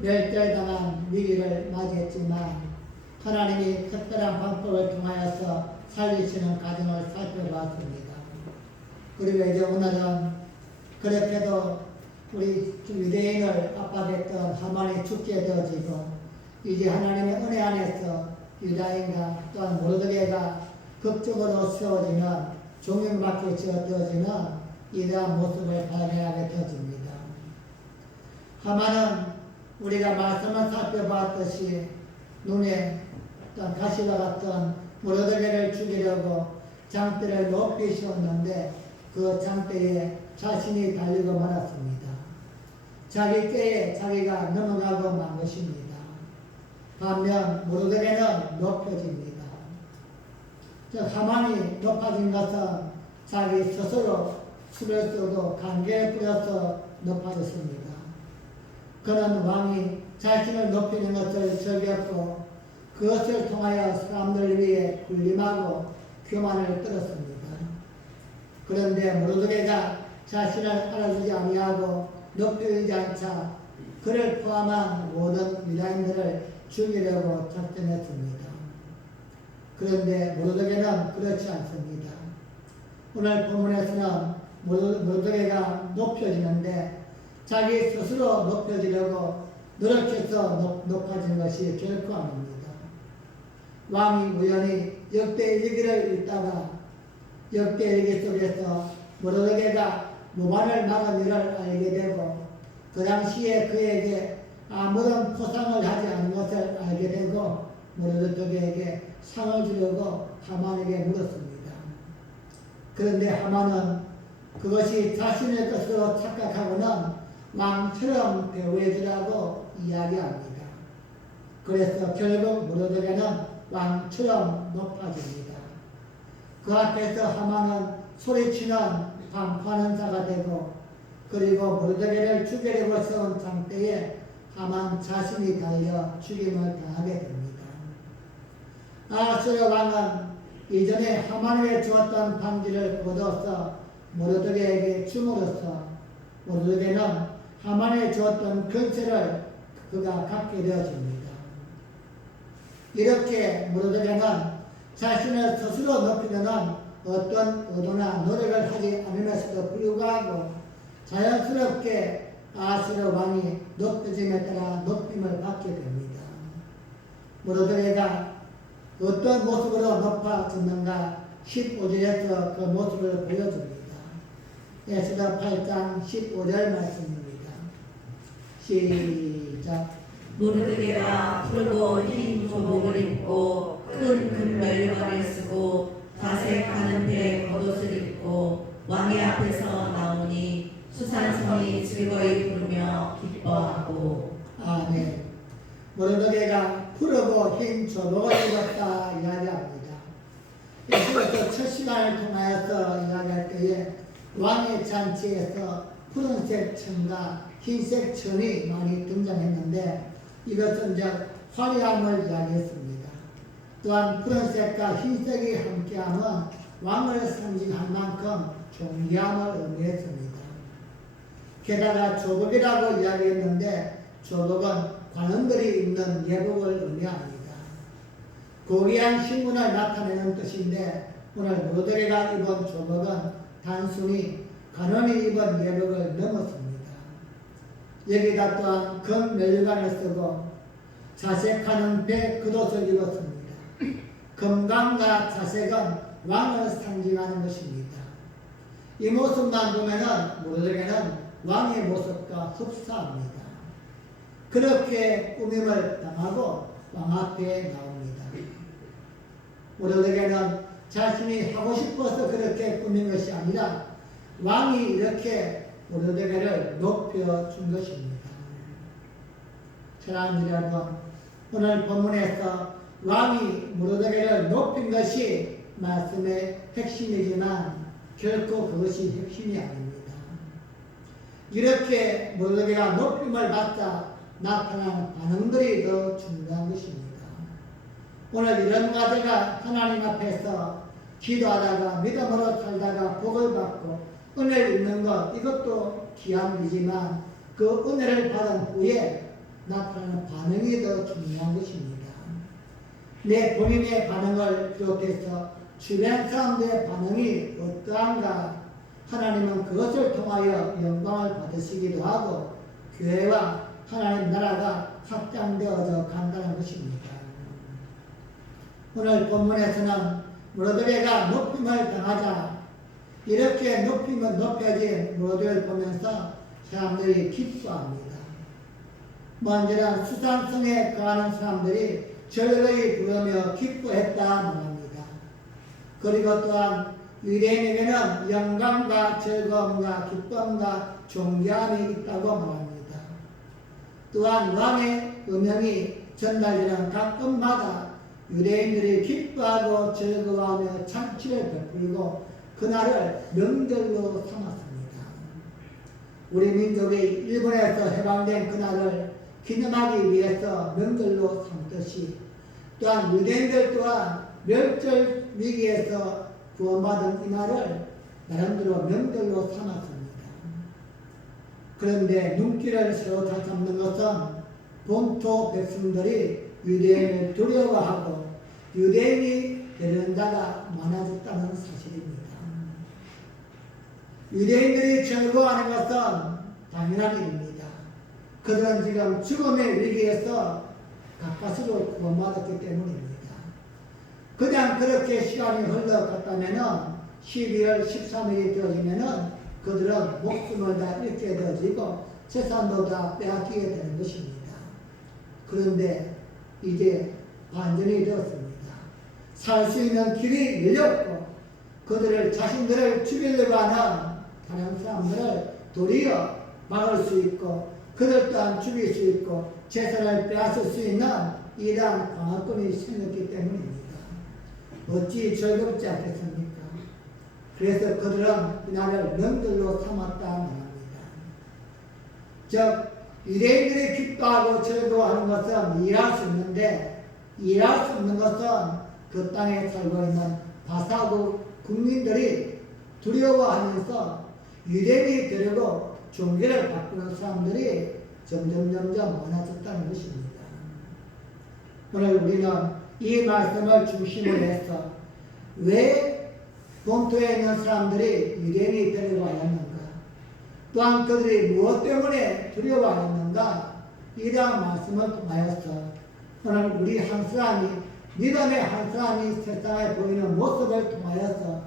멸절당한 위기를 맞이했지만 하나님이 특별한 방법을 통하여서 살리시는 과정을 살펴봤습니다. 그리고 이제 오늘은 그렇게도 우리 유대인을 압박했던 하만이 죽게 되어지고 이제 하나님의 은혜 안에서 유다인과 또한 모르드게가 극적으로 세워지는 존경받게 되어지는 이러한 모습을 발견하게 되어집니다. 하만은 우리가 말씀을 살펴봤듯이 눈에 어떤 가시와 같은 모르드게를 죽이려고 장대를 높이 세웠는데 그 장대에 자신이 달리고 말았습니다. 자기 꾀에 자기가 넘어가고 만 것입니다. 반면 모르드게는 높여집니다. 즉 하만이 높아진 것은 자기 스스로 술을 쓰고 관계를 뿌려서 높아졌습니다. 그는 왕이 자신을 높이는 것을 즐겼고 그것을 통하여 사람들 위해 군림하고 교만을 떨었습니다. 그런데 모르드게가 자신을 알아주지 아니하고 높여주지 않자 그를 포함한 모든 유다인들을 죽이려고 작정했습니다. 그런데 모르드게는 그렇지 않습니다. 오늘 본문에서는 모르드게가 높여지는데 자기 스스로 높여지려고 노력해서 높아진 것이 결코 아닙니다. 왕이 우연히 역대일기를 읽다가 역대일기 속에서 모르드게가 모반을 막은 일을 알게 되고 그 당시에 그에게 아무런 포상을 하지 않은 것을 알게 되고 모르드게에게 상을 주려고 하만에게 물었습니다. 그런데 하만은 그것이 자신의 것으로 착각하고는 왕처럼 대우해주라고 이야기합니다. 그래서 결국 모르드게는 왕처럼 높아집니다. 그 앞에서 하만은 소리치는 방파하는 자가 되고 그리고 모르드게를 죽이려고 세운 장대에 하만 자신이 달려 죽임을 당하게 됩니다. 아하수르 왕은 이전에 하만에게 주었던 반지를 거둬서 모르드게에게 줌으로써 모르드게는 하만에 주었던 근세를 그가 갖게 되어집니다. 이렇게 모르드게는 자신을 스스로 높이려는 어떤 의도나 노력을 하지 않으면서도 불구하고 자연스럽게 아하수르 왕이 높여짐에 따라 높임을 받게 됩니다. 모르드게가 어떤 모습으로 높아졌는가 15절에서 그 모습을 보여줍니다. 에스더 8장 15절 말씀입니다. 시작. 모르드게가 푸르고 흰 조복을 입고 큰 금면류관을 쓰고 자색하는 배 겉옷을 입고 왕의 앞에서 나오니 수산성이 즐거이 부르며 기뻐하고. 아멘. 모르드게가 푸르고 흰 조복을 입었다 이야기합니다. 예수께서 첫 시간을 통하여서 이야기할 때에 왕의 잔치에서 푸른색 천과 흰색 천이 많이 등장했는데 이것은 즉 화려함을 이야기했습니다. 또한 푸른색과 흰색이 함께함은 왕을 상징한 만큼 존귀함을 의미했습니다. 게다가 조복이라고 이야기했는데 조복은 관원들이 입는 예복을 의미합니다. 고귀한 신분을 나타내는 뜻인데 오늘 모르드게가 입은 조복은 단순히 관원이 입은 예복을 넘었습니다. 여기다 또한 금 면류관을 쓰고 자색하는 배 겉옷을 입었습니다. 금강과 자색은 왕을 상징하는 것입니다. 이 모습만 보면은 모르드게는 왕의 모습과 흡사합니다. 그렇게 꾸밈을 당하고 왕 앞에 나옵니다. 모르드게는 자신이 하고 싶어서 그렇게 꾸민 것이 아니라 왕이 이렇게 모르드게를 높여준 것입니다. 사랑하는 여러분, 오늘 본문에서 왕이 모르드게를 높인 것이 말씀의 핵심이지만 결코 그것이 핵심이 아닙니다. 이렇게 모르드게가 높임을 받자 나타난 반응들이 더 중요한 것입니다. 오늘 이런 과제가 하나님 앞에서 기도하다가 믿음으로 살다가 복을 받고 은혜를 입는 것 이것도 귀한 일이지만 그 은혜를 받은 후에 나타나는 반응이 더 중요한 것입니다. 내 본인의 반응을 비롯해서 주변 사람들의 반응이 어떠한가 하나님은 그것을 통하여 영광을 받으시기도 하고 교회와 하나님 나라가 확장되어져 간다는 것입니다. 오늘 본문에서는 모르드게가 높임을 당하자 이렇게 높여진 모르드게를 보면서 사람들이 기뻐합니다. 먼저는 수상성에 거하는 사람들이 절거히 부르며 기뻐했다 말합니다. 그리고 또한 유대인에게는 영광과 즐거움과 기쁨과 존경함이 있다고 말합니다. 또한 왕의 음명이 전달되는 각 끝마다 유대인들이 기뻐하고 즐거워하며 잔치를 베풀고 그날을 명절로 삼았습니다. 우리 민족이 일본에서 해방된 그날을 기념하기 위해서 명절로 삼듯이 또한 유대인들 또한 멸절 위기에서 구원받은 이날을 나름대로 명절로 삼았습니다. 그런데 눈길을 사로잡는 것은 본토 백성들이 유대인을 두려워하고 유대인이 되는 자가 많아졌다는 사실입니다. 유대인들이 즐거워하는 것은 당연한 일입니다. 그들은 지금 죽음의 위기에서 가까스로 구원받았기 때문입니다. 그냥 그렇게 시간이 흘러갔다면 12월 13일이 되어지면 그들은 목숨을 다 잃게 되어지고 재산도 다 빼앗기게 되는 것입니다. 그런데 이제 반전이 되었습니다. 살 수 있는 길이 열렸고 그들을 자신들을 죽이려고 하는 다른 사람들을 도리어 막을 수 있고 그들 또한 죽일 수 있고 재산을 빼앗을 수 있는 이러한 방어권이 생겼기 때문입니다. 어찌 즐겁지 않겠습니까? 그래서 그들은 이날을 명절로 삼았다 말합니다. 즉 유대인들이 기뻐하고 즐거워하는 것은 이해할 수 있는데 이해할 수 없는 것은 그 땅에 살고 있는 바사국 국민들이 두려워하면서 유대인이 되려고 종교를 바꾸는 사람들이 점점 많아졌다는 것입니다. 오늘 우리는 이 말씀을 중심으로 해서 왜 본토에 있는 사람들이 유대인이 되려고 하였는가, 또한 그들이 무엇 때문에 두려워하였는가, 이러한 말씀을 통하여서 오늘 우리 한 사람이 믿음의 한 사람이 세상에 보이는 모습을 통하여서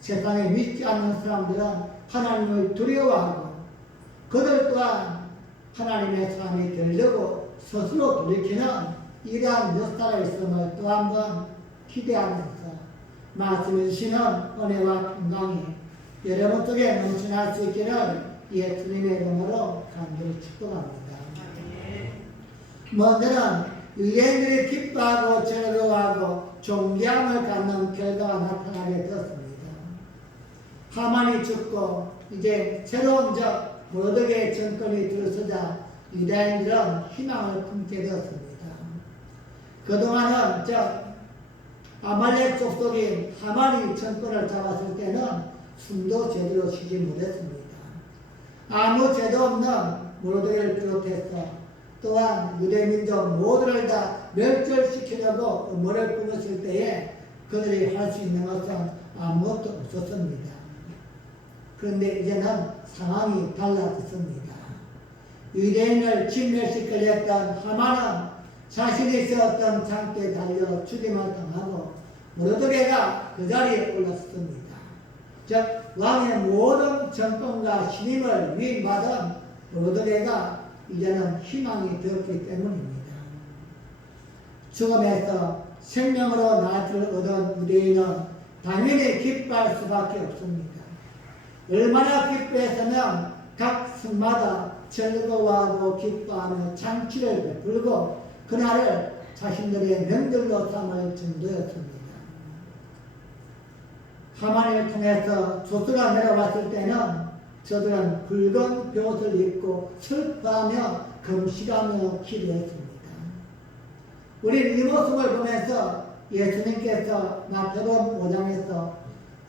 세상에 믿지 않는 사람들은 하나님을 두려워하고 그들 또한 하나님의 사람이 되려고 스스로 돌이키는 이러한 역사가 있음을 또 한 번 기대하면서 말씀해 주시는 은혜와 평강이 여러분 속에 넘쳐날 수 있기를 예수님의 이름으로 간절히 축복합니다. 먼저는 유대인들이 기뻐하고 즐거워하고 존경을 갖는 결과가 나타나게 되었습니다. 하만이 죽고 이제 새로운 모르드게의 정권이 들어서자 유대인들은 희망을 품게 되었습니다. 그동안은 아말렉 족속인 하만이 정권을 잡았을 때는 숨도 제대로 쉬지 못했습니다. 아무 죄도 없는 모르드게를 비롯해서 또한 유대민족 모두를 다 멸절시키려고 음모를 꾸몄을 때에 그들이 할 수 있는 것은 아무것도 없었습니다. 그런데 이제는 상황이 달라졌습니다. 유대인을 진멸시키려 했던 하만은 자신이 세웠던 장대에 달려 죽임을 당하고 모르드게가 그 자리에 올랐습니다. 즉 왕의 모든 정권과 신임을 위임받은 모르드게가 이제는 희망이 되었기 때문입니다. 죽음에서 생명으로 나를 얻은 유대인은 당연히 기뻐할 수밖에 없습니다. 얼마나 기뻐했으면 각 성마다 즐거워하고 기뻐하며 잔치를 베풀고 그날을 자신들의 명절로 삼을 정도였습니다. 하만을 통해서 조수가 내려왔을 때는 저들은 붉은 벼옷을 입고 슬퍼하며 금식하며 기도했습니다. 우리는 이 모습을 보면서 예수님께서 마태복음 5장에서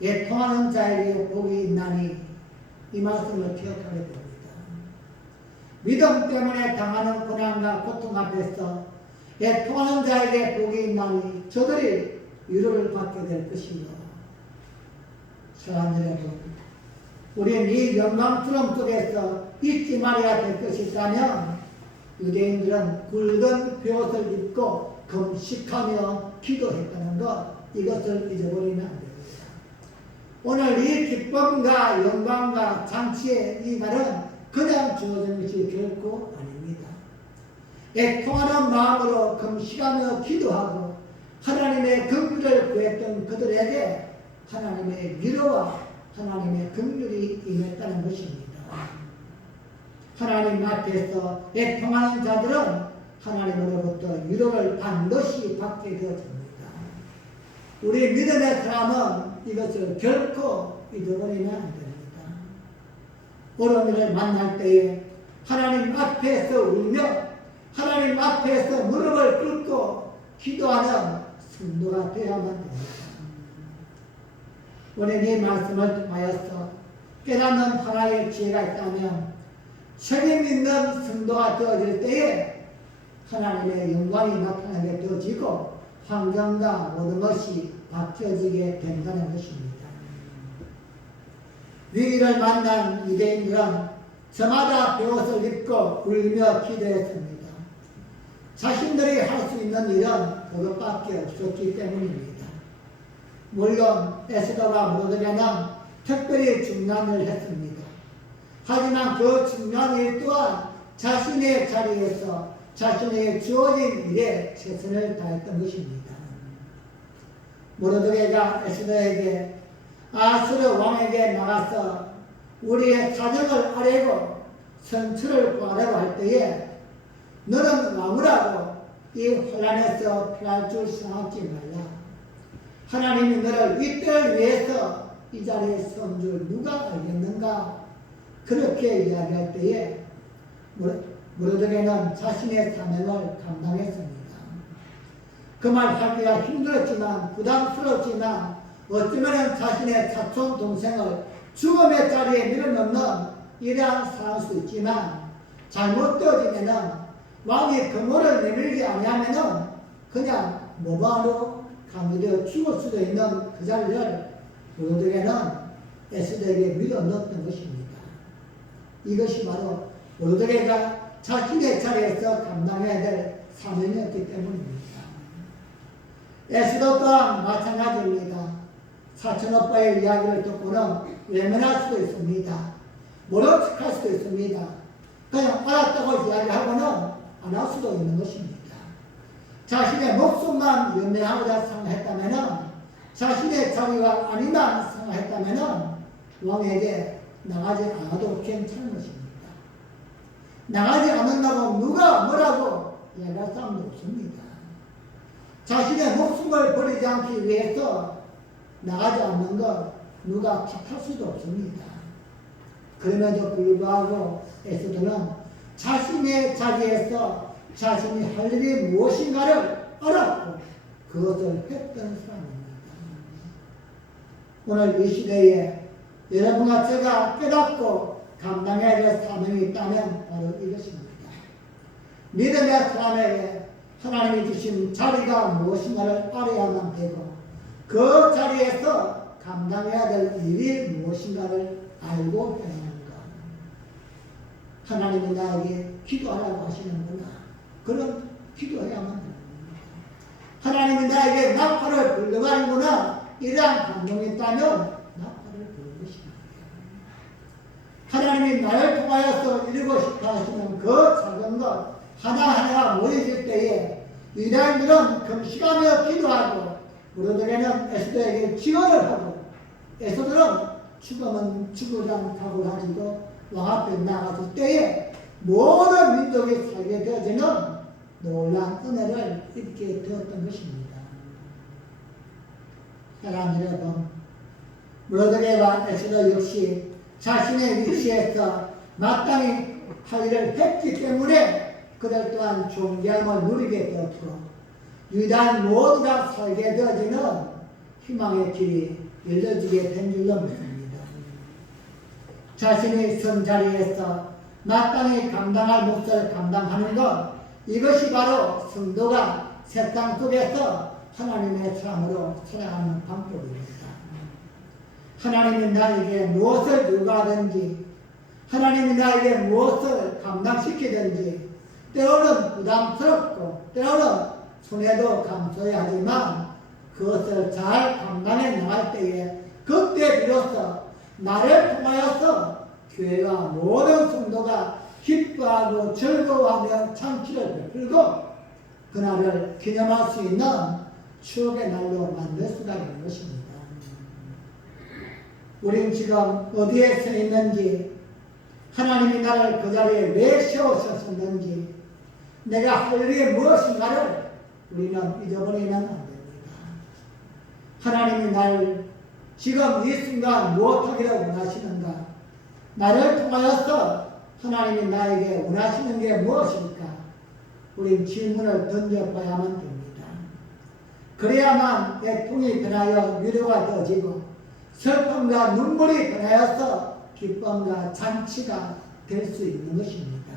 애통하는 자에게 복이 있나니 이 말씀을 기억하게 됩니다. 믿음 때문에 당하는 고난과 고통 앞에서 애통하는 자에게 복이 있나니 저들이 위로를 받게 될 것이요. 사랑하는 여러분, 우리는 이 영광스러움 속에서 잊지 말아야 될 것이 있다면 유대인들은 굵은 벼옷을 입고 금식하며 기도했다는 것, 이것을 잊어버리면 안 됩니다. 오늘 이 기쁨과 영광과 잔치의 이 날은 그냥 주어진 것이 결코 아닙니다. 애통하는 마음으로 금식하며 기도하고 하나님의 긍휼을 구했던 그들에게 하나님의 위로와 하나님의 긍휼이 임했다는 것입니다. 하나님 앞에서 애통하는 자들은 하나님으로부터 위로를 반드시 받게 되어집니다. 우리 믿음의 사람은 이것을 결코 잊어버리면 안 됩니다. 어려움을 만날 때에 하나님 앞에서 울며 하나님 앞에서 무릎을 꿇고 기도하는 성도가 되어야만 됩니다. 오늘 이 말씀을 통하여서 깨닫는 하나의 지혜가 있다면 책임 있는 성도가 되어질 때에 하나님의 영광이 나타나게 되어지고 환경과 모든 것이 바뀌어지게 된다는 것입니다. 위기를 만난 유대인들은 저마다 벼옷을 입고 울며 기도했습니다. 자신들이 할 수 있는 일은 그것밖에 없었기 때문입니다. 물론 에스더와 모르게는 특별히 중요한 일을 했습니다. 하지만 그 중요한 일 또한 자신의 자리에서 자신의 주어진 일에 최선을 다했던 것입니다. 모르드게가 에스더에게 아수르 왕에게 나가서 우리의 사정을 아뢰고 선처를 구하려고 할 때에 너는 왕이라고 이 혼란에서 피할 줄 생각지 말라. 하나님이 너를 이때를 위해서 이 자리에 세운 줄 누가 알겠는가? 그렇게 이야기할 때에 모르드게는 자신의 사명을 감당했습니다. 그 말 하기가 힘들었지만 부담스럽지만 어쩌면 자신의 사촌 동생을 죽음의 자리에 밀어넣는 이러한 상황일 수 있지만 잘못되어지면 왕이 금호를 내밀지 아니하면 그냥 모방으로 감리되어 죽을 수도 있는 그 자리를 모르드게는 에스더에게 밀어넣었던 것입니다. 이것이 바로 모르드게가 자신의 자리에서 감당해야 될 사명이었기 때문입니다. 에스더 또한 마찬가지입니다. 사촌오빠의 이야기를 듣고는 외면할 수도 있습니다. 모른 척할 수도 있습니다. 그냥 알았다고 이야기하고는 안 할 수도 있는 것입니다. 자신의 목숨만 연명하고자 생각했다면 자신의 자리가 아니만 생각했다면 왕에게 나가지 않아도 괜찮은 것입니다. 나가지 않는다고 누가 뭐라고 이야기할 사람도 없습니다. 자신의 목숨을 버리지 않기 위해서 나가지 않는 것 누가 탓할 수도 없습니다. 그럼에도 불구하고 에스더는 자신의 자리에서 자신이 할 일이 무엇인가를 알았고 그것을 했던 사람입니다. 오늘 이 시대에 여러분과 제가 깨닫고 감당해야 될 사명이 있다면 바로 이것입니다. 믿음의 사람에게 하나님이 주신 자리가 무엇인가를 알아야만 되고 그 자리에서 감당해야 될 일이 무엇인가를 알고 행하는 것. 하나님이 나에게 기도하라고 하시는구나. 그럼 기도해야만 됩니다. 하나님이 나에게 나팔을 불러가는구나. 이러한 감동이 있다면 나팔을 부는 것입니다. 하나님이 나를 통하여서 이루고 싶어 하시는 그 작은 것 하나하나가 모여질 때에 유대인들은 금식하며 기도하고 모르드게는 에스더에게 지원을 하고 에스더는 죽으면 죽으란 각오를 가지고 왕 앞에 나갔을 때에 모든 민족이 살게 되어지는 놀라운 은혜를 입게 되었던 것입니다. 사랑하는 여러분, 모르드게와 에스더 역시 자신의 위치에서 마땅히 할 일을 했기 때문에 그들 또한 존귀함을 누리게 되었고 유대인 모두가 살게 되어지는 희망의 길이 열려지게 된 줄로 믿습니다. 자신이 선 자리에서 마땅히 감당할 몫을 감당하는 것, 이것이 바로 성도가 세상 속에서 하나님의 사람으로 살아가는 방법입니다. 하나님이 나에게 무엇을 요구하든지, 하나님이 나에게 무엇을 감당시키든지, 때로는 부담스럽고 때로는 손해도 감수해야 하지만 그것을 잘 감당해 나갈 때에 그때 비로소 나를 통하여서 교회와 모든 성도가 기뻐하고 즐거워하며 창치를 베풀고 그날을 기념할 수 있는 추억의 날로 만들 수가 있는 것입니다. 우린 지금 어디에 서 있는지, 하나님이 나를 그 자리에 왜 세우셨는지, 내가 할 일이 무엇인가를 우리는 잊어버리면 안 됩니다. 하나님이 나를 지금 이 순간 무엇하기를 원하시는가? 나를 통하여서 하나님이 나에게 원하시는 게 무엇일까? 우린 질문을 던져봐야만 됩니다. 그래야만 애통이 변하여 위로가 되어지고 슬픔과 눈물이 변하여서 기쁨과 잔치가 될 수 있는 것입니다.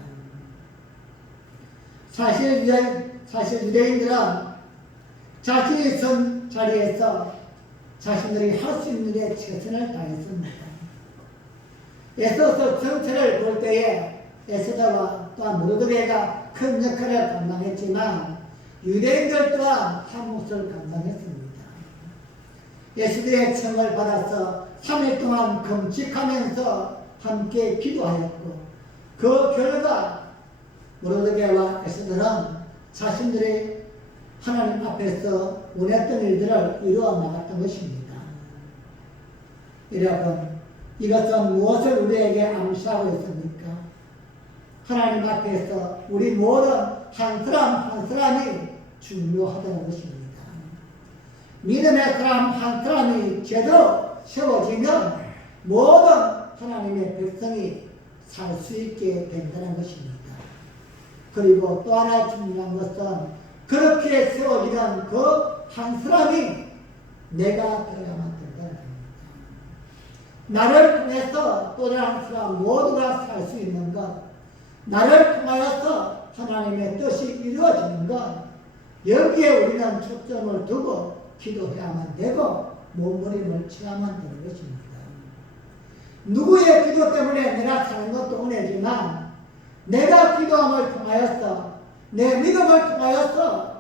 사실 유대인들은 자신이 선 자리에서 자신들이 할 수 있는 데 최선을 다했습니다. 에서서 정체를 볼 때에 에스더와 또한 모르드게가 큰 역할을 감당했지만 유대인들 또한 한 몫을 감당했습니다. 에스더의 청을 받아서 3일 동안 금식하면서 함께 기도하였고 그 결과 모르드게와 에스더는 자신들이 하나님 앞에서 원했던 일들을 이루어 나갔던 것입니다. 여러분, 이것은 무엇을 우리에게 암시하고 있습니까? 하나님 앞에서 우리 모든 한 사람 한 사람이 중요하다는 것입니다. 믿음의 사람 한 사람이 제대로 세워지면 모든 하나님의 백성이 살 수 있게 된다는 것입니다. 그리고 또 하나 중요한 것은 그렇게 세워지는 그 한 사람이 내가 되어야만 된다는 겁니다. 나를 통해서 또 다른 사람 모두가 살 수 있는 것, 나를 통하여서 하나님의 뜻이 이루어지는 것, 여기에 우리는 초점을 두고 기도해야만 되고 몸부림을 쳐야만 되는 것입니다. 누구의 기도 때문에 내가 사는 것도 은혜지만 내가 기도함을 통하여서 내 믿음을 통하여서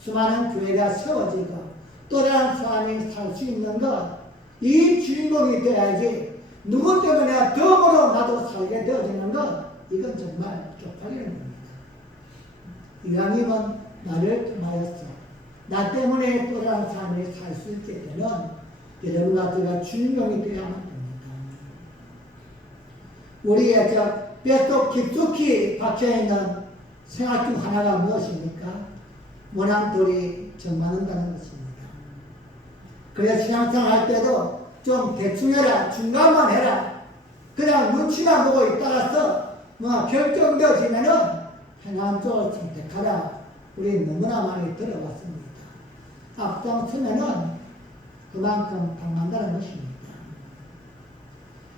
수많은 교회가 세워지고 또 다른 사람이 살 수 있는 것, 이 주인공이 되어야지 누구 때문에 덤으로 나도 살게 되어지는 것, 이건 정말 쪽팔리는 겁니다. 이왕이면 나를 통하여서 나 때문에 또 다른 사람이 살 수 있게 되는 여러분과 제가 주인공이 되어야만 됩니다. 우리의 뼛속 깊숙이 박혀있는 생각 중 하나가 무엇입니까? 모난돌이 정맞는다는 것입니다. 그래서 신앙생활 할 때도 좀 대충 해라, 중간만 해라, 그냥 눈치만 보고 있다가서 결정되어지면은 편한 쪽을 선택하라. 우리 너무나 많이 들어봤습니다. 앞장서면은 그만큼 당한다는 것입니다.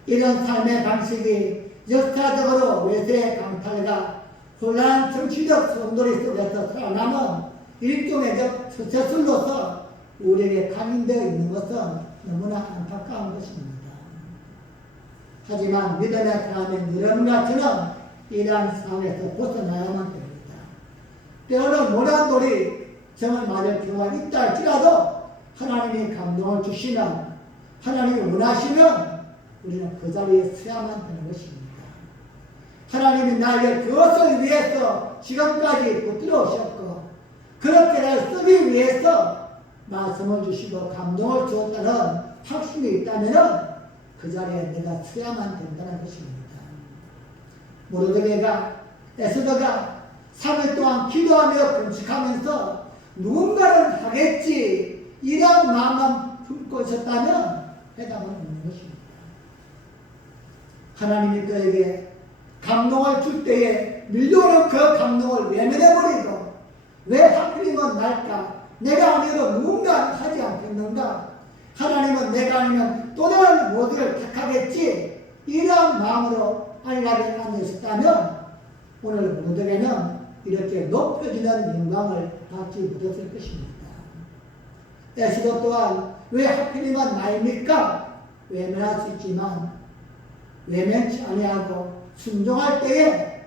이런 삶의 방식이 역사적으로 외세의 강탈과 혼란한 정치적 성돌이 속에서 살아남은 일종의 서술로서 우리에게 강인되어 있는 것은 너무나 안타까운 것입니다. 하지만 믿음의 사람인 여러분과 저는 이러한 상황에서 벗어나야만 됩니다. 때로는 모난돌이 정을 맞을 경우가 있다 할지라도 하나님이 감동을 주시면, 하나님이 원하시면 우리는 그 자리에 서야만 되는 것입니다. 하나님이 나에게 그것을 위해서 지금까지 붙들어 오셨고 그렇게 나를 쓰기 위해서 말씀을 주시고 감동을 주었다는 확신이 있다면 그 자리에 내가 서야만 된다는 것입니다. 모르드게가, 에스더가 3일 동안 기도하며 금식하면서 누군가는 하겠지 이런 마음만 품고 있었다면 해답은 없는 것입니다. 하나님이 그에게 감동을 줄 때에 밀려오는 그 감동을 외면해버리고 왜 하필이면 날까? 내가 아니어도 누군가 하지 않겠는가? 하나님은 내가 아니면 또 다른 모두를 택하겠지 이러한 마음으로 안락에 앉아있었다면 오늘 모두에는 이렇게 높여지는 영광을 받지 못했을 것입니다. 에스더 또한 왜 하필이면 나입니까? 외면할 수 있지만 외면치 아니하고 순종할 때에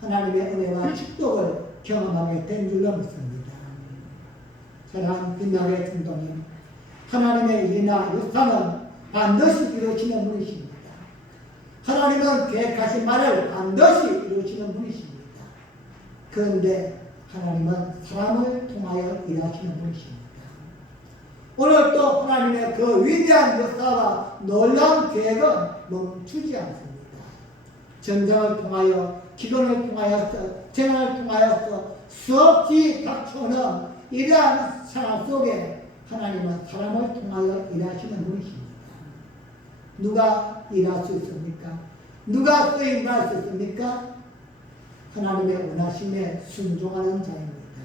하나님의 은혜와 축복을 경험하게 된 줄로 믿습니다. 사랑하는 빛나게 성도님, 하나님의 일이나 역사는 반드시 이루어지는 분이십니다. 하나님은 계획하신 말을 반드시 이루어지는 분이십니다. 그런데 하나님은 사람을 통하여 일하시는 분이십니다. 오늘 또 하나님의 그 위대한 역사와 놀라운 계획은 멈추지 않습니다. 전쟁을 통하여, 기근을 통하여서, 재난을 통하여서 수없이 닥쳐오는 이러한 상황 속에 하나님은 사람을 통하여 일하시는 분이십니다. 누가 일할 수 있습니까? 누가 쓰임할 수 있습니까? 하나님의 원하심에 순종하는 자입니다.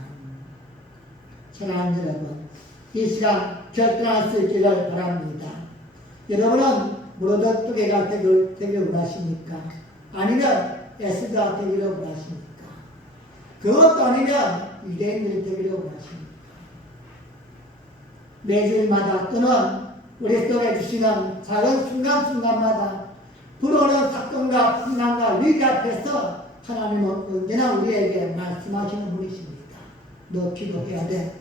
사랑하는 여러분, 이 시간 결단할 수 있기를 바랍니다. 여러분은 모르드게가 되기를 원하십니까? 아니면 에스더가 되기를 원하십니까? 그것도 아니면 유대인들이 되기를 원하십니까? 매주일마다 또는 우리 속에 주시는 작은 순간순간마다 불어오는 사건과 풍랑과 위기 앞에서 하나님은 언제나 우리에게 말씀하시는 분이십니다. 너 기도해야 돼.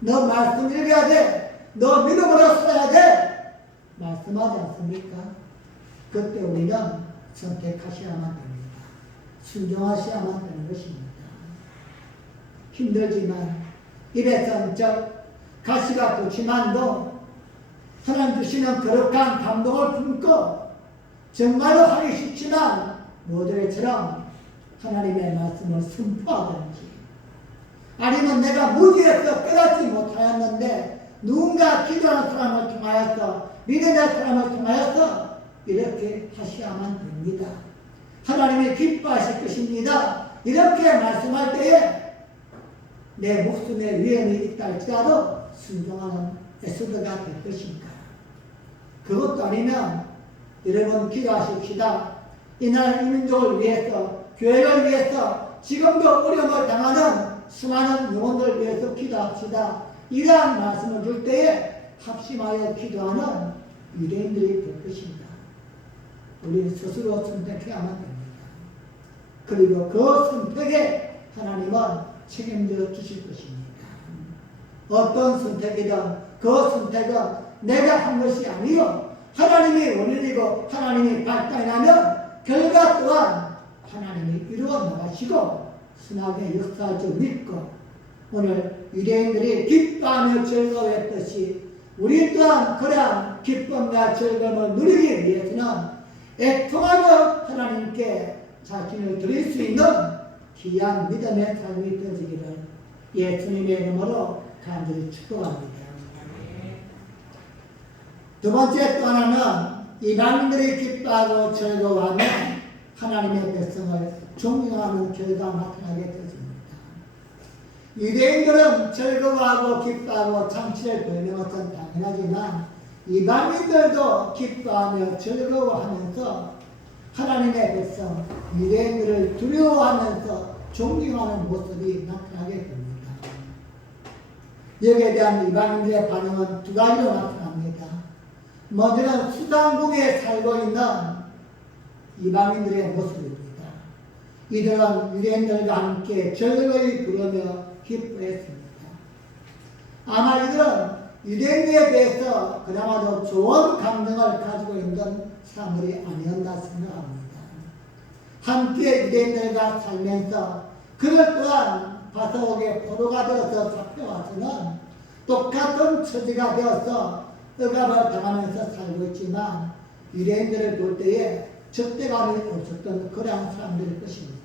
너 말씀 읽어야 돼. 너 믿음으로 써야 돼. 말씀하지 않습니까? 그때 우리는 선택하셔야만 됩니다. 순종하셔야만 되는 것입니다. 힘들지만 입에서는 가시가 돋지만도 하나님 주시는 거룩한 감동을 품고 정말로 하기 쉽지만 모델처럼 하나님의 말씀을 선포하든지 아니면 내가 무지해서 깨닫지 못하였는데 누군가 기도하는 사람을 통하여서 믿음의 사람을 통하여서 이렇게 하셔야만 됩니다. 하나님이 기뻐하실 것입니다. 이렇게 말씀할 때에 내 목숨에 위험이 있다 할지라도 순종하는 에스더가 될 것인가. 그것도 아니면 여러분 기도하십시다. 이날 이 민족을 위해서, 교회를 위해서, 지금도 어려움을 당하는 수많은 영혼들을 위해서 기도합시다. 이러한 말씀을 줄 때에 합심하여 기도하는 유대인들이 될 것입니다. 우리 스스로 선택해야만 됩니다. 그리고 그 선택에 하나님은 책임져 주실 것입니다. 어떤 선택이든 그 선택은 내가 한 것이 아니요 하나님이 원인이고 하나님이 발단하면 결과 또한 하나님이 이루어 나가시고 선악의 역사를 좀 믿고 오늘 유대인들이 기뻐하며 즐거워했듯이 우리 또한 그러한 기쁨과 즐거움을 누리기 위해서는 애통하며 하나님께 자신을 드릴 수 있는 귀한 믿음의 삶이 되어지기를 예수님의 이름으로 간절히 축복합니다. 두 번째 또 하나는 이방인들이 기뻐하고 즐거워하며 하나님의 백성을 존경하는 결과가 나타나게 되었습니다. 유대인들은 즐거워하고 기뻐하고 장치를 보이는 것은 당연하지만 이방인들도 기뻐하며 즐거워하면서 하나님의 백성 유대인들을 두려워하면서 존경하는 모습이 나타나게 됩니다. 여기에 대한 이방인들의 반응은 두 가지로 나타납니다. 먼저는 수상국에 살고 있는 이방인들의 모습입니다. 이들은 유대인들과 함께 즐거이 부르며 기뻐했습니다. 아마 이들은 유대인들에 대해서 그나마도 좋은 감정을 가지고 있는 사람들이 아니었나 생각합니다. 함께 유대인들과 살면서 그들 또한 바사옥의 포로가 되어서 잡혀와서는 똑같은 처지가 되어서 억압을 당하면서 살고 있지만 유대인들을 볼 때에 적대감이 없었던 그러한 사람들일 것입니다.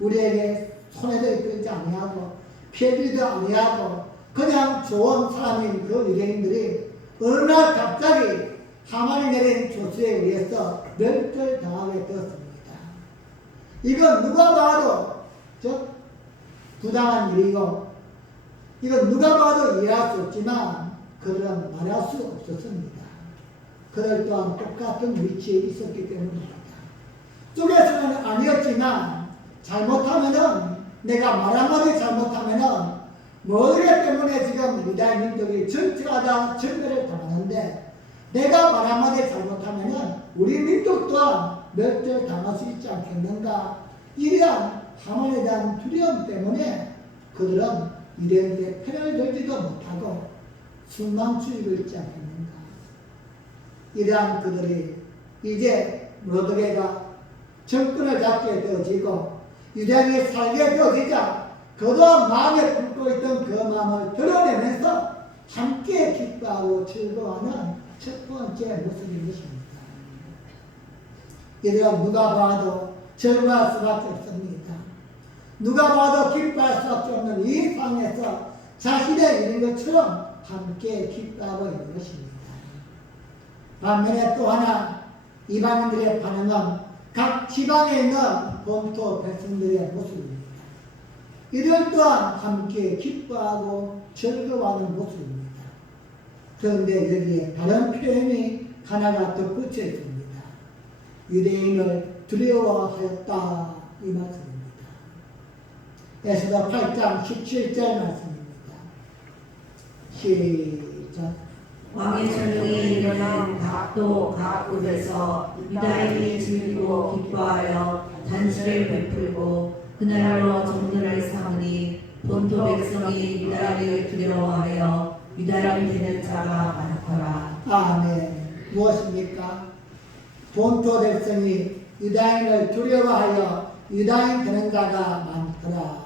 우리에게 손해를 끌지 아니하고 피해주지도 아니하고 그냥 좋은 사람인 그 유대인들이 어느 날 갑자기 하만이 내린 조수에 의해서 멸절당하게 되었습니다. 이건 누가 봐도 부당한 일이고 이건 누가 봐도 이해할 수 없지만 그들은 말할 수 없었습니다. 그들 또한 똑같은 위치에 있었기 때문입니다. 쪽에서는 아니었지만 잘못하면은 내가 말 한마디 잘못하면은 뭐기 때문에 지금 유다 민족이 전체가 다 전멸을 당하는데 내가 말 한마디 잘못하면은 우리 민족 또한 멸절 당할 수 있지 않겠는가? 이러한 하만에 대한 두려움 때문에 그들은 유대인들의 편을 들지도 못하고 순망주의를 있지 않겠는가? 이러한 그들이 이제 모르드게가 정권을 잡게 되어지고 유대인이 살게 되어지자 그동안 마음에 품고 있던 그 마음을 드러내면서 함께 기뻐하고 즐거워하는 첫 번째 모습인 것입니다. 이들은 누가 봐도 즐거워할 수밖에 없습니다. 누가 봐도 기뻐할 수밖에 없는 이 상황에서 자신의 이런 것처럼 함께 기뻐하고 있는 것입니다. 반면에 또 하나 이방인들의 반응은 각 지방에 있는 본토 백성들의 모습입니다. 이들 또한 함께 기뻐하고 즐거워하는 모습입니다. 그런데 여기에 다른 표현이 하나가 덧붙여 있습니다. 유대인을 두려워하였다 이 말씀입니다. 에스더 8장 17절 말씀입니다. 시작. 왕의 전령이 일어난 각도 각국에서 유다인이 즐기고 기뻐하여 잔치를 베풀고 그날로 정들을 삼으니 본토 백성이 유다인을 두려워하여 유다인 되는 자가 많더라. 아멘. 무엇입니까? 본토 백성이 유다인을 두려워하여 유다인 되는 자가 많더라.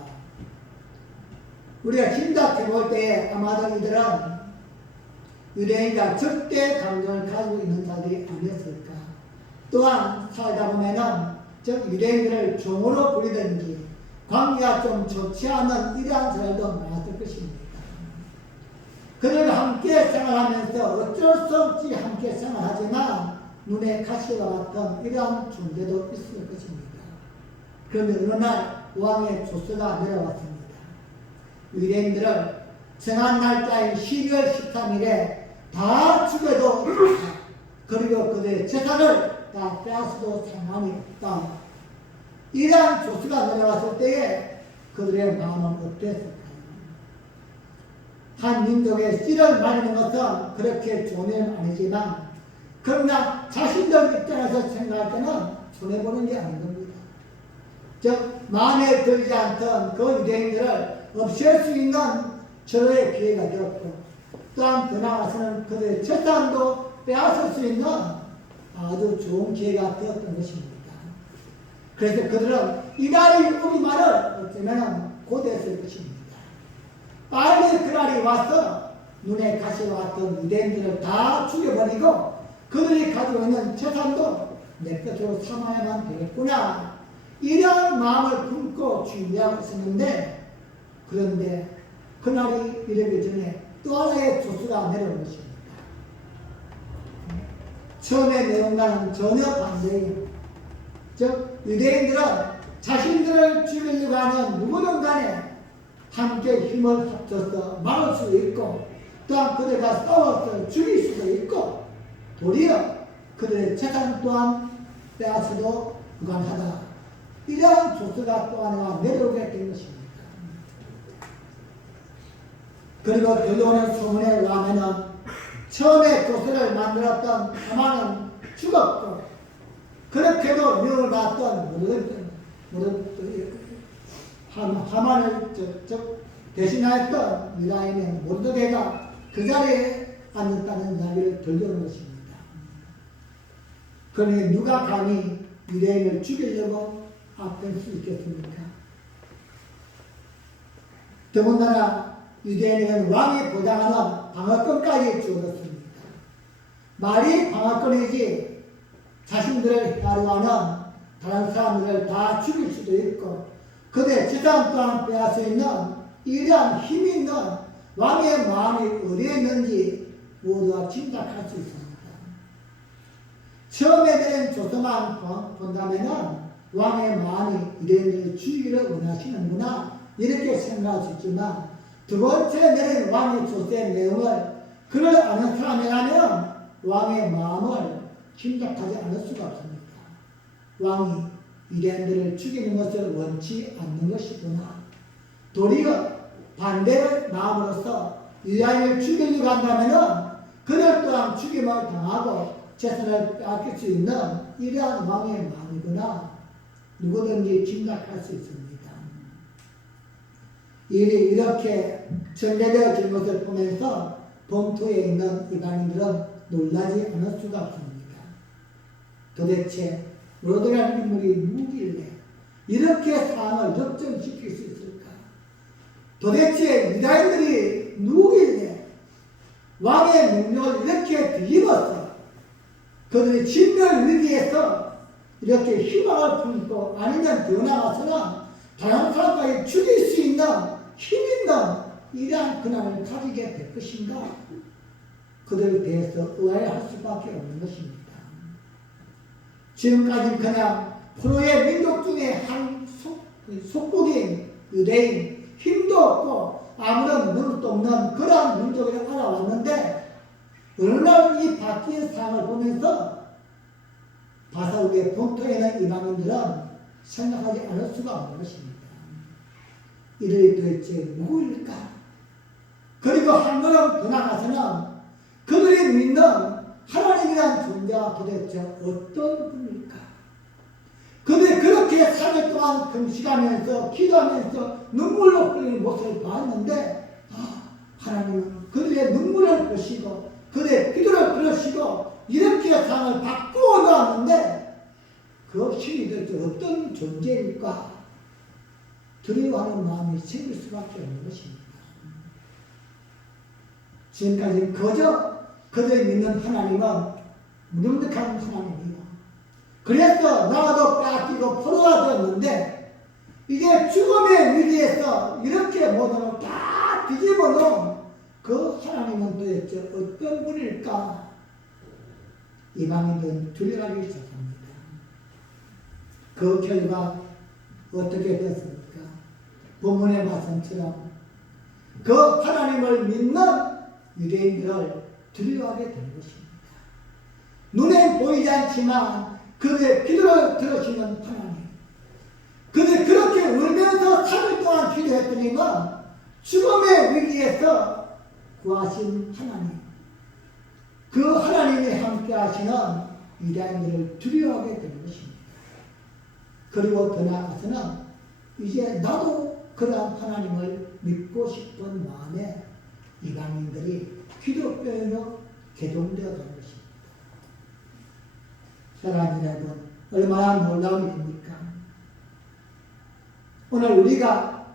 우리가 짐작해 볼 때 아마도 이들은 유대인과 적대 감정을 가지고 있는 자들이 아니었을까. 또한 살다 보면은 즉 유대인들을 종으로 부리든지 관계가 좀 좋지 않은 이러한 사람도 많았을 것입니다. 그들과 함께 생활하면서 어쩔 수 없이 함께 생활하지만 눈에 가시와 같은 이러한 존재도 있을 것입니다. 그런데 어느 날 왕의 조서가 내려왔습니다. 유대인들을 정한 날짜인 12월 13일에 다 죽여도 그리고 그들의 재산을 다 빼앗아도 상관이 없다. 이러한 조서가 내려왔을 때에 그들의 마음은 어땠을까요? 한 민족의 씨를 말리는 것은 그렇게 좋은 일은 아니지만 그러나 자신들 입장에서 생각할 때는 손해보는 게 아닌 겁니다. 즉 마음에 들지 않던 그 유대인들을 없앨 수 있는 절호의 기회가 되었고 또한 더 나아가서는 그들의 재산도 빼앗을 수 있는 아주 좋은 기회가 되었던 것입니다. 그래서 그들은 이날이 오기만을 어쩌면 고대했을 것입니다. 빨리 그날이 와서 눈에 가시와 같은 유대인들을 다 죽여버리고 그들이 가지고 있는 재산도 내 것으로 삼아야만 되겠구나. 이런 마음을 품고 준비하고 있었는데 그런데 그날이 이르기 전에 또 하나의 조수가 내려온 것입니다. 처음의 내용과는 전혀 반대예요. 즉 유대인들은 자신들을 죽이려고 하는 누구든 간에 함께 힘을 합쳐서 막을 수도 있고 또한 그들과 싸워서 죽일 수도 있고 도리어 그들의 재산 또한 빼앗아도 무관하다. 이러한 조서가 또 하나 내려오게 된 것입니다. 그리고 들려오는 소문에 의하면 처음에 조서를 만들었던 하만은 죽었고 그렇게도 명을 받았던 하만을 대신하였던 유다인의 모르드게가 그 자리에 앉았다는 이야기를 들려오는 것입니다. 그러니 누가 감히 유대인을 죽이려고 앞설 수 있겠습니까? 더군다나 유대인에게는 왕이 보장하는 방어권까지 주어졌습니다. 말이 방어권이지 자신들을 해하려는 다른 사람들을 다 죽일 수도 있고 그들의 재산 또한 빼앗을 수 있는 이러한 힘이 있는 왕의 마음이 어디에 있는지 모두가 짐작할 수 있습니다. 처음에 내린 조서만 본다면 왕의 마음이 유대인들을 죽이기를 원하시는구나 이렇게 생각할 수 있지만 두 번째 내린 왕의 조서의 내용을 그를 아는 사람이라면 왕의 마음을 짐작하지 않을 수가 없습니다. 왕이 유대인들을 죽이는 것을 원치 않는 것이구나. 도리어 반대의 마음으로서 유대인을 죽이려고 한다면은 그들 또한 죽임을 당하고 재산을 빼앗길 수 있는 이러한 왕의 마음이구나. 누구든지 짐작할 수 있습니다. 일이 이렇게 전개되어진 것을 보면서 본토에 있는 이방인들은 놀라지 않을 수가 없습니다. 도대체 로드라는 인물이 누구길래 이렇게 상황을 역전시킬 수 있을까? 도대체 유다인들이 누구길래 왕의 명령을 이렇게 뒤집어서 그들이 진멸 위기에서 이렇게 희망을 품고 아니면 더 나아가서는 다른 사람까지 죽일 수 있는 힘 있는 이러한 근황을 가지게 될 것인가? 그들에 대해서 의아해할 수밖에 없는 것입니다. 지금까지 그냥 포로의 민족 중에 한 속국인 유대인, 힘도 없고 아무런 능력도 없는 그러한 민족을 알아왔는데 어느 날 이 바뀐 상황을 보면서 바사국의 본토에 있는 이방인들은 생각하지 않을 수가 없는 것입니다. 이들이 도대체 누구일까? 그리고 한 걸음 더 나가서는 그들이 믿는 하나님이란 존재가 도대체 어떤 분일까? 그들이 그렇게 3일 동안 금식하면서 기도하면서 눈물로 흘리는 모습을 봤는데 하나님은 그들의 눈물을 보시고 그들의 기도를 들으시고 이렇게 상을 바꾸어 놨는데 그 신이 도대체 어떤 존재일까? 두려워하는 마음이 생길 수밖에 없는 것입니다. 지금까지 그저 그들이 믿는 하나님은 무능력한 하나님이다. 그래서 나라도 빼앗기고 포로가 되었는데 이제 죽음의 위기에서 이렇게 모든 걸 다 뒤집어 놓은 그 하나님은 도대체 어떤 분일까? 이방인들은 두려워하기 시작합니다. 그 결과 어떻게 됐습니까? 본문의 말씀처럼 그 하나님을 믿는 유대인들을 두려워하게 된 것입니다. 눈에 보이지 않지만 그들의 기도를 들으시는 하나님, 그들이 그렇게 울면서 3일 동안 기도했더니만 죽음의 위기에서 구하신 하나님, 그 하나님이 함께 하시는 유대인들을 두려워하게 된 것입니다. 그리고 더 나아가서는 이제 나도 그러한 하나님을 믿고 싶은 마음에 이방인들이 기독교로 개종되어 간 것입니다. 사랑하는 여러분, 얼마나 놀라운 일입니까? 오늘 우리가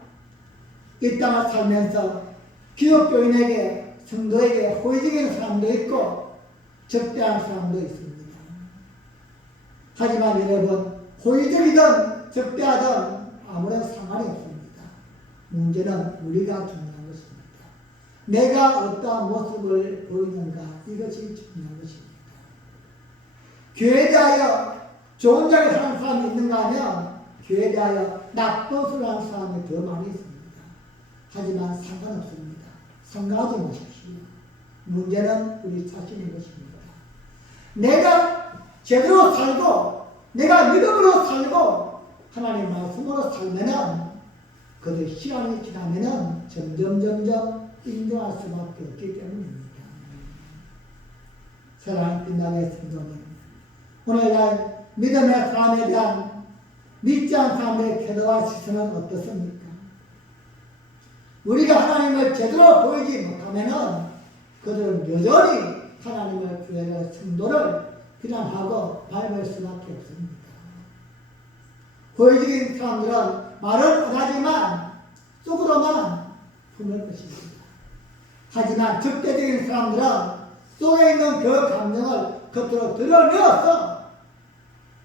이 땅을 살면서 기독교인에게, 성도에게 호의적인 사람도 있고 적대한 사람도 있습니다. 하지만 여러분, 호의적이든 적대하든 아무런 상관이 없습니다. 문제는 우리가 중요한 것입니다. 내가 어떠한 모습을 보이는가, 이것이 중요한 것입니다. 교회에 대하여 좋은 자리 사는 사람이 있는가 하면 교회에 대하여 나쁜 소리 하는 사람이 더 많이 있습니다. 하지만 상관없습니다. 상관하지 마십시오. 문제는 우리 자신인 것입니다. 내가 제대로 살고 내가 믿음으로 살고 하나님 말씀으로 살면은 그들 시간이 지나면은 점점 인정할 수밖에 없기 때문입니다. 사랑하는 빛나게 성도님, 오늘날 믿음의 사람에 대한 믿지 않는 사람들의 태도와 시선은 어떻습니까? 우리가 하나님을 제대로 보이지 못하면은 그들은 여전히 하나님의 교회를, 성도를 비난하고 밟을 수밖에 없습니다. 호의적인 사람들은 말은 안 하지만 속으로만 품을 것입니다. 하지만 적대적인 사람들은 속에 있는 그 감정을 겉으로 드러내어서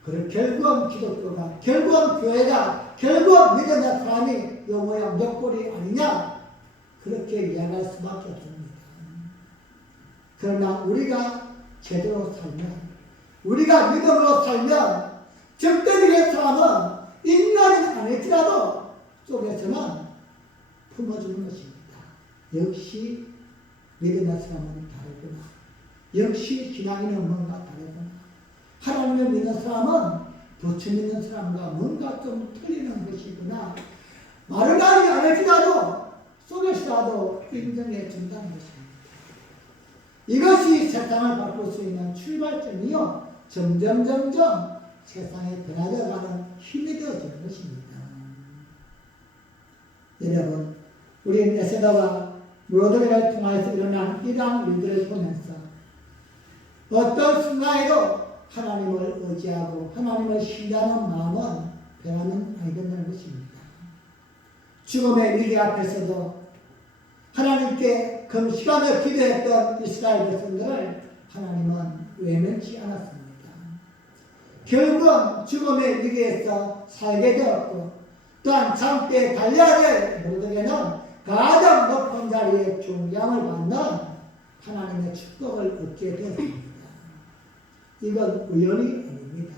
결국은 기독교가, 결국은 교회가, 결국은 믿음의 사람이 요 모양 옆골이 아니냐, 그렇게 이야기할 수밖에 없습니다. 그러나 우리가 제대로 살면, 우리가 믿음으로 살면 적대적인 사람은 인간이 아닐지라도 속에서는 품어주는 것입니다. 역시 믿음의 사람은 다르구나. 역시 신앙인은 뭔가 다르구나. 하나님을 믿는 사람은 부처 믿는 사람과 뭔가 좀 틀리는 것이구나. 말을 하지 않을지라도 속에서라도 인정해 준다는 것입니다. 이것이 세상을 바꿀 수 있는 출발점이요. 점점 세상에 변화되어가는 힘이 되어지는 것입니다. 여러분, 우리 에스더와 모르드게를 통해서 일어난 이러한 일들을 보면서 어떤 순간에도 하나님을 의지하고 하나님을 신뢰하는 마음은 변하는 아니 된다는 것입니다. 죽음의 위기 앞에서도 하나님께 금식하며 기도했던 이스라엘 백성들을 하나님은 외면치 않았습니다. 결국은 죽음의 위기에서 살게 되었고 또한 장대에 달려야 될 모르드게는 가장 높은 자리에 존경을 받는 하나님의 축복을 얻게 되었습니다. 이건 우연이 아닙니다.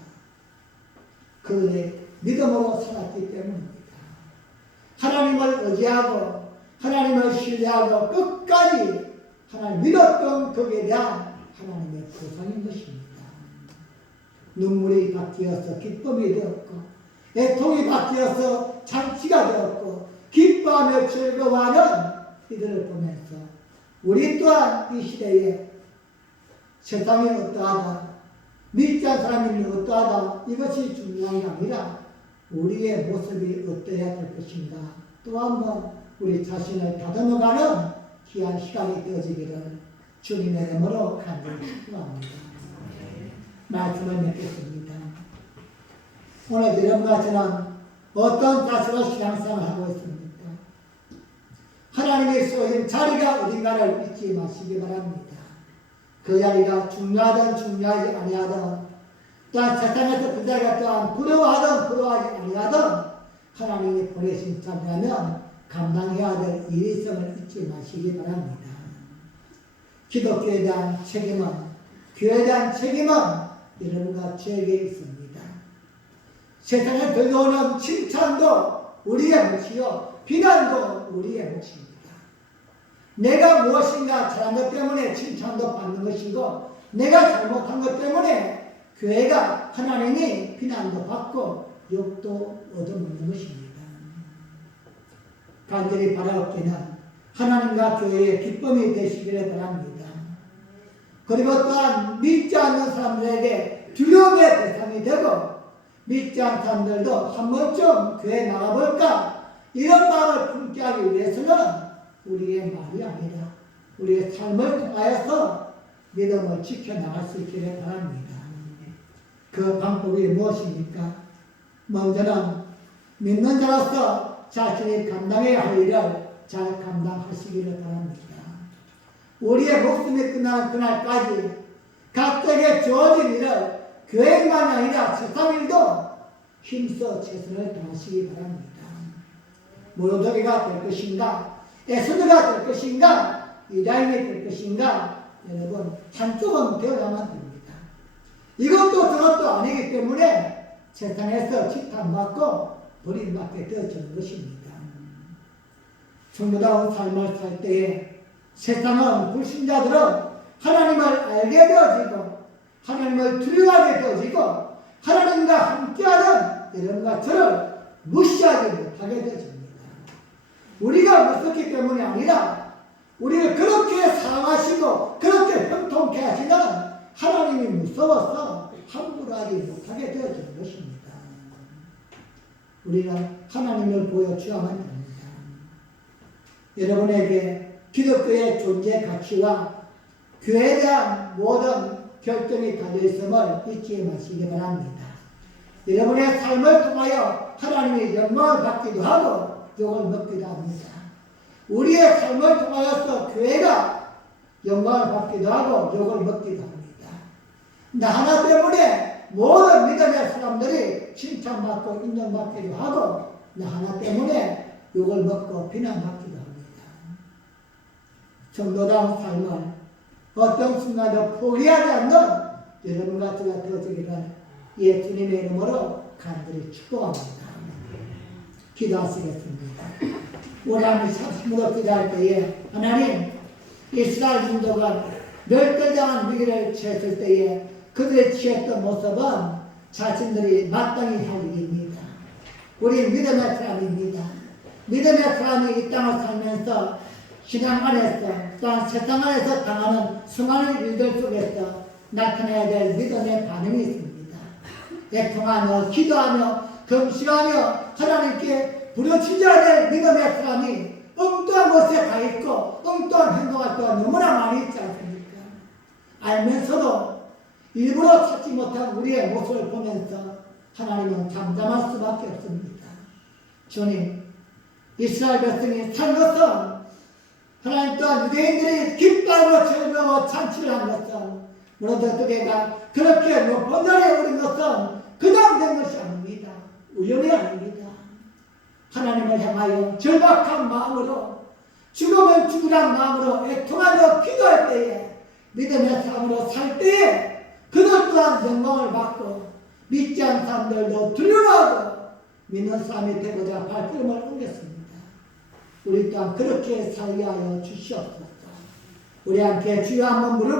그의 믿음으로 살았기 때문입니다. 하나님을 의지하고 하나님을 신뢰하고 끝까지 하나님 믿었던 거기에 대한 하나님의 보상인 것입니다. 눈물이 바뀌어서 기쁨이 되었고 애통이 바뀌어서 잔치가 되었고 기뻐하며 즐거워하는 이들을 보면서 우리 또한 이 시대에 세상이 어떠하다, 믿지 않는 사람이 어떠하다, 이것이 중요한 게 아니라 우리의 모습이 어떠해야 될 것인가, 또 한 번 우리 자신을 다듬어가는 귀한 시간이 되어지기를 주님의 이름으로 간절히 축복합니다. 말씀을 맺겠습니다. 오늘 여러분과 저는 어떤 자세로 신앙생활을 하고 있습니까? 하나님의 쏘인 자리가 어딘가를 잊지 마시기 바랍니다. 그 자리가 중요하든 중요하지 아니하든 또한 세상에서 그 자리가 또한 부러워하든 부러워하지 아니하든 하나님이 보내신 자리라면 감당해야 될 일이 있음을 잊지 마시기 바랍니다. 기독교에 대한 책임은, 교회에 대한 책임은 여러분과 저에게 있습니다. 세상에 들려오는 칭찬도 우리의 몫이요 비난도 우리의 몫입니다. 내가 무엇인가 잘한 것 때문에 칭찬도 받는 것이고 내가 잘못한 것 때문에 교회가 하나님이 비난도 받고 욕도 얻어먹는 것입니다. 간절히 바라옵기는 하나님과 교회의 기쁨이 되시기를 바랍니다. 그리고 또한 믿지 않는 사람들에게 두려움의 대상이 되고 믿지 않는 사람들도 한 번쯤 교회에 나가볼까 이런 마음을 품게 하기 위해서는 우리의 말이 아니라 우리의 삶을 통하여서 믿음을 지켜나갈 수 있기를 바랍니다. 그 방법이 무엇입니까? 먼저는 믿는 자로서 자신이 감당해야 할 일을 잘 감당하시기를 바랍니다. 우리의 목숨이 끝나는 그날까지 각자에게 주어진 일을 교회만이 아니라 세상 일도 힘써 최선을 다하시기 바랍니다. 모로도게가 될 것인가, 에스더가 될 것인가, 이다임이 될 것인가, 여러분 한쪽은 되어야만 됩니다. 이것도 저것도 아니기 때문에 세상에서 지탄받고 버림받게 되어지는 것입니다. 정도다운 삶을 살 때에 세상은 불신자들은 하나님을 알게 되어지고 하나님을 두려워하게 되어지고 하나님과 함께하는 여러분과 저를 무시하지 못하게 되어집니다. 우리가 무섭기 때문이 아니라 우리를 그렇게 사랑하시고 그렇게 형통케 하시는 하나님이 무서워서 함부로 하지 못하게 되어지는 것입니다. 우리는 하나님을 보여주어야만 합니다. 여러분에게 기독교의 존재 가치와 교회에 대한 모든 결정이 달려있음을 잊지 마시기 바랍니다. 여러분의 삶을 통하여 하나님의 영광을 받기도 하고 욕을 먹기도 합니다. 우리의 삶을 통하여서 교회가 영광을 받기도 하고 욕을 먹기도 합니다. 나 하나 때문에 모든 믿음의 사람들이 칭찬받고 인정받기도 하고 나 하나 때문에 욕을 먹고 비난받기도 합니다. 정도다운 삶을 어떤 순간도 포기하지 않는 여러분과 저가 되어지기를 예수님의 이름으로 간절히 축복합니다. 기도하시겠습니다. 우리 하나님 참으로 기도할 때에 하나님 이스라엘 민족은 멸절당한 위기를 처했을 때에 그들이 취했던 모습은 자신들이 마땅히 할 일입니다. 우리 믿음의 사람입니다. 믿음의 사람이 이 땅을 살면서 신앙 안에서 또한 세상 안에서 당하는 수많은 일들 속에서 나타내야 될 믿음의 반응이 있습니다. 애통하며 기도하며 금식하며 하나님께 부르짖어야 될 믿음의 사람이 엉뚱한 곳에 가 있고 엉뚱한 행동할 때가 너무나 많이 있지 않습니까? 알면서도 일부러 찾지 못한 우리의 모습을 보면서 하나님은 잠잠할 수밖에 없습니다. 주님, 이스라엘 백성이 산 것은 하나님 또한 유대인들이 기뻐하고 즐거워 잔치를 한 것은 무릇어떻게가 그렇게 높은 자리에 오른 것은 그냥 된 것이 아닙니다. 우연이 아닙니다. 하나님을 향하여 절박한 마음으로 죽으면 죽으란 마음으로 애통하며 기도할 때에 믿음의 삶으로 살 때에 그들 또한 영광을 받고 믿지 않는 사람들도 두려워하고 믿는 사람이 되고자 발걸음을 옮겼습니다. 우리 또한 그렇게 살게 하여 주시옵소서. 우리 함께 주여 한번 부르고